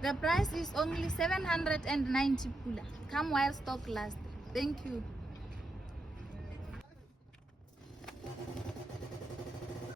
The price is only 790 pula. Come while stock lasts. Thank you.